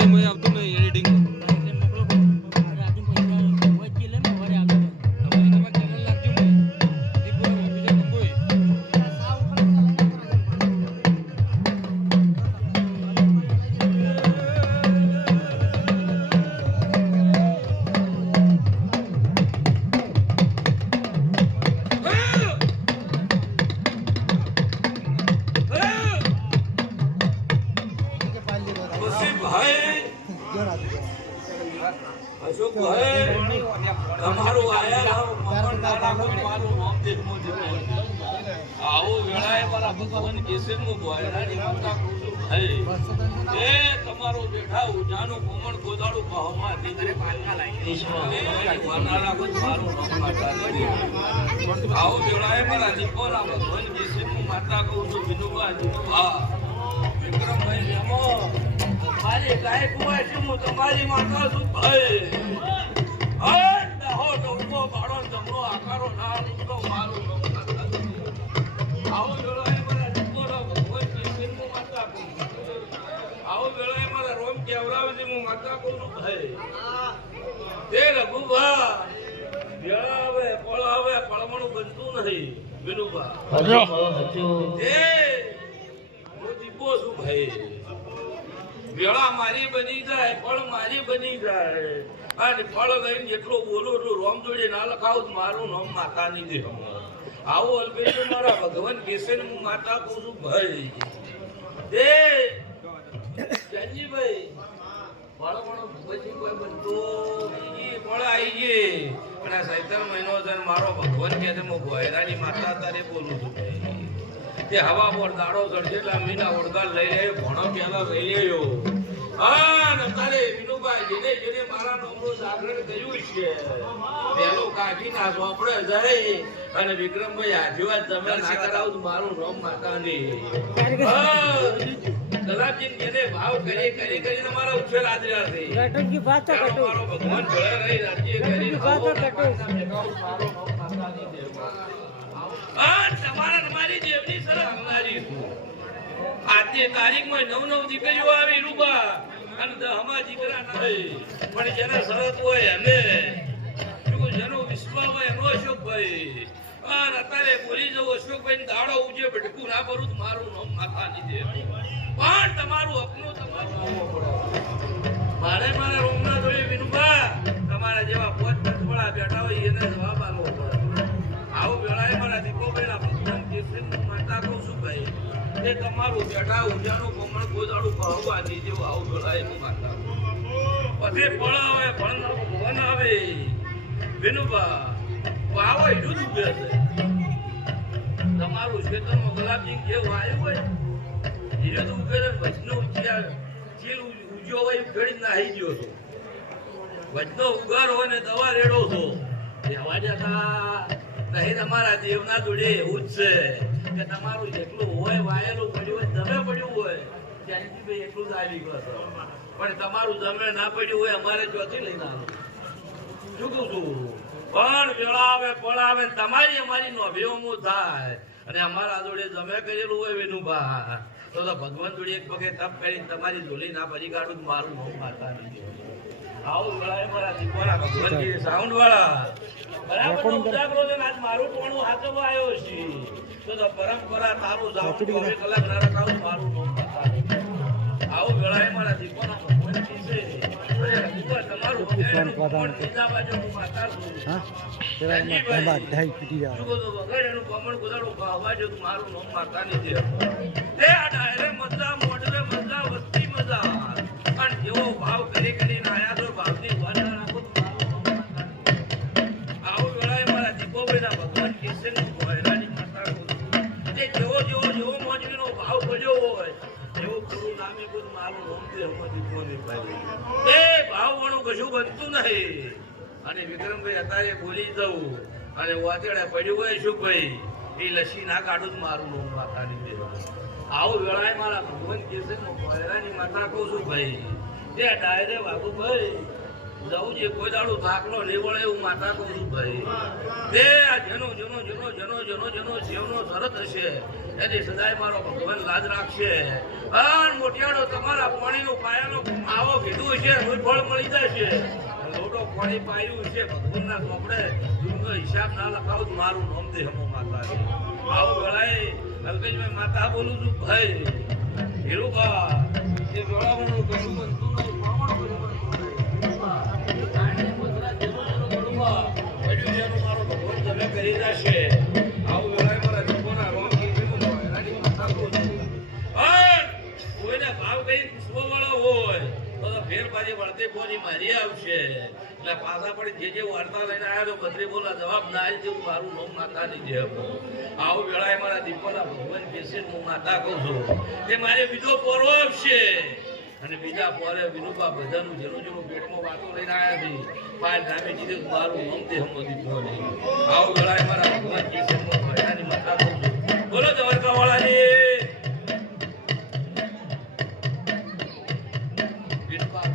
ભાઈ મેં આવતું નહીં એડિટિંગ અશોકભાઈ તમારું આયા મમણ દાદાનું મારું નામ દેખમો દેખમો. આવો વેળાએ મારા ભગવાન માતા કુસુમ ભાઈ એ તમારો બેઠા ઉજાનું કોમણ ગોદાડું કહમાં દીકરે વાનારા મારું નામ માતા આવો વેળાએ મારા ભગવાન કેસરનું માતા કહું છું વિનુભા દીપા મારી ગાય કુવાય હું તમારી માતા છું ભાઈ હટ બેહો ડોકો બાળો જમણો આકારો ના નીકળો મારું નામ માતા છું. મારા દીપોના ભગવાન કેસરનું માતા કહું છું. આવો વેળાએ મારા રોમ કેવરાવજી હું માતા કહું ભાઈ તે રઘુભા વેળા આવે પળમણું બનતું નહીં વિનુભા એ હું દીપો છું ભાઈ વેળા મારી બની જાય, ફળ મારી બની જાય. અને ફળ લઈને જેટલો બોલું એટલું રોમ જોડે ના લખાવું મારું નામ માતા નહીં દે આવો અલ્પેશ મારા ભગવાન કેસે હું માતા કહું છું ભાઈ. એ, જનજીભાઈ ફળ પણ ભગવતજી કોઈ બનતો ફળ આવી ગઈ અને સૈતર મહિનો છે મારો ભગવાન કે છે, હું માતા તારે બોલું છું. તે હવા પર દાડો ચડશે એટલે મીના લઈ લે ભણો પેલા લઈ લેયો હા વિનુભાઈ જેને જેને મારા નોમનું જાગરણ કર્યું છે પેલો કાઢી ના સોપડે જાય અને વિક્રમભાઈ આજીવાત તમે ના કરાવું મારું નામ માતાની. કલાપજી જેને ભાવ કરી કરી કરીને મારા ઉછેર આદર્યા છે. ગટુજી ભાતો ત્યારે ગટુ મારો ભગવાન ભળે રહી રાજ્ય કરી વાતો આવો. મારો નામ માતાની દેવા. તમારા તમારી દેવની સરસ અમારી છું. આજની તારીખમાં નવ નવ દીકરીઓ આવી રૂપા અને દહમાં દીકરા નહીં પણ જેને શરત હોય અને જેનો વિશ્વાસ હોય એનો અશોકભાઈ. અત્યારે બોલી જવું અશોકભાઈ દાડો ઉજે ભટકું ના ભરું મારું નામ માથા લીધે. પણ તમારું અપનું તમારું. મારે મારા રૂમના જોડે વિનુભા તમારા જેવા પોત પંચમળા બેઠા હોય એને જવાબ આપવો એ તમારું જટા ઉજાનું કોમળ ગોદાડું કહવા નહીં જેવું આવું હું માતા. પછી ફળ આવે ફળ ભવન આવે. વિનુભા, વાવો એટલું જ ઉભે છે. તમારું ખેતરમાં ગુલાબજી કેવું આવ્યું હોય. ધીરે તો ઉભે વચનો ઉજ્યા ચીલ ઉજ્યો હોય ઉખેડી નાહી ગયો છો. વચનો ઉગાર હોય ને દવા રેડો છો. રહેવા જતા નહીં તમારા દેવના જોડે એવું જ છે કે તમારું જેટલું હોય, વાયેલું પડ્યું હોય તમે પડ્યું હોય, ત્યાંથી એટલું જ આવી ગયો પણ તમારું જમે ના પડ્યું હોય, અમારે ચોથી લઈને આવવાનું શું કહું છું? પણ વેળાવે, પળાવે આવે તમારી અમારી નોભીઓમું થાય. અને અમારા જોડે જમે કરેલું હોય વિનુભા તો ભગવાન જોડે એક પગે તપ કરીને તમારી ઝોલી ના ભરી કાઢું મારું માતા સાઉન્ડ વાળા. બરાબર ઉજાગરો છે આજ મારું ટોણું હાથમાં આવ્યો છે. તો પરંપરા તારું સાઉન્ડ ચોવીસ કલાક ના રખાવું મારું આવું વેળાએ મારા દીપોના છે. છું. છું, મારું નામ માતાની ડાયરે મજા મોડરે મજા વસ્તી મજા. ભાવ કરી મારું ભગવાન કેસરીની ભોયરાની માતા છું. તે જેવો જેવો જેવો મોજડીનો ભાવ પડ્યો હોય, એવો ગુરુ નામે ગુરુ મારું તે હમણાં દીપોની પાડી. તે ભાવ વાળું કશું બનતું નહીં અને વિક્રમભાઈ અત્યારે બોલી જવું અને વાતેડા પડ્યું હોય શું ભાઈ એ લસી ના કાઢું મારું નામ માતાની દેવા આવું વેળાએ મારા ભગવાન કેસે ભોયરાની માતા કહું છું ભાઈ તે ડાયરે બાબુ ભાઈ, જવું છે કોઈ દાડો થાકલો નહીં એવું માતા કહું ભાઈ. તે આ જેનો જેનો જેનો જેનો જેનો જેનો જીવનો શરત હશે, એની સદાય મારો ભગવાન લાજ રાખશે. અન મોટિયાળો તમારા પાણીનો પાયાનો આવો કીધું હશે ફળ મળી જશે. લોટો પાણી પાયું છે ભગવાનના ચોપડે જૂનો હિસાબ ના લખાવું મારું નામ દે હમો માતા આવું વેળાએ અલ્કેશભાઈ માતા બોલું છું, ભાઈ. હીરું બા એ જોડાવાનું કશું બનતું મારી આવશે એટલે પાછા પણ જે જે વાર્તા લઈને આવ્યા તો જવાબ ના આવી જેવું મારું નામ માતા નહીં જે આવું વેળાએ મારા દીપોના ભગવાન કેસે હું માતા કહું છું. તે મારે બીજો પોરો આપશે અને બીજા પોરે વિનુભા બધાનું જેનું જેનું પેટમાં વાતો લઈને આવ્યા છે પાલ નામે જીતે મારું તે હમો દીપો નહીં આવું વેળાએ મારા ભગવાન કેસે ભયાની માતા બોલો જવરકા વાળાની વિનુભા.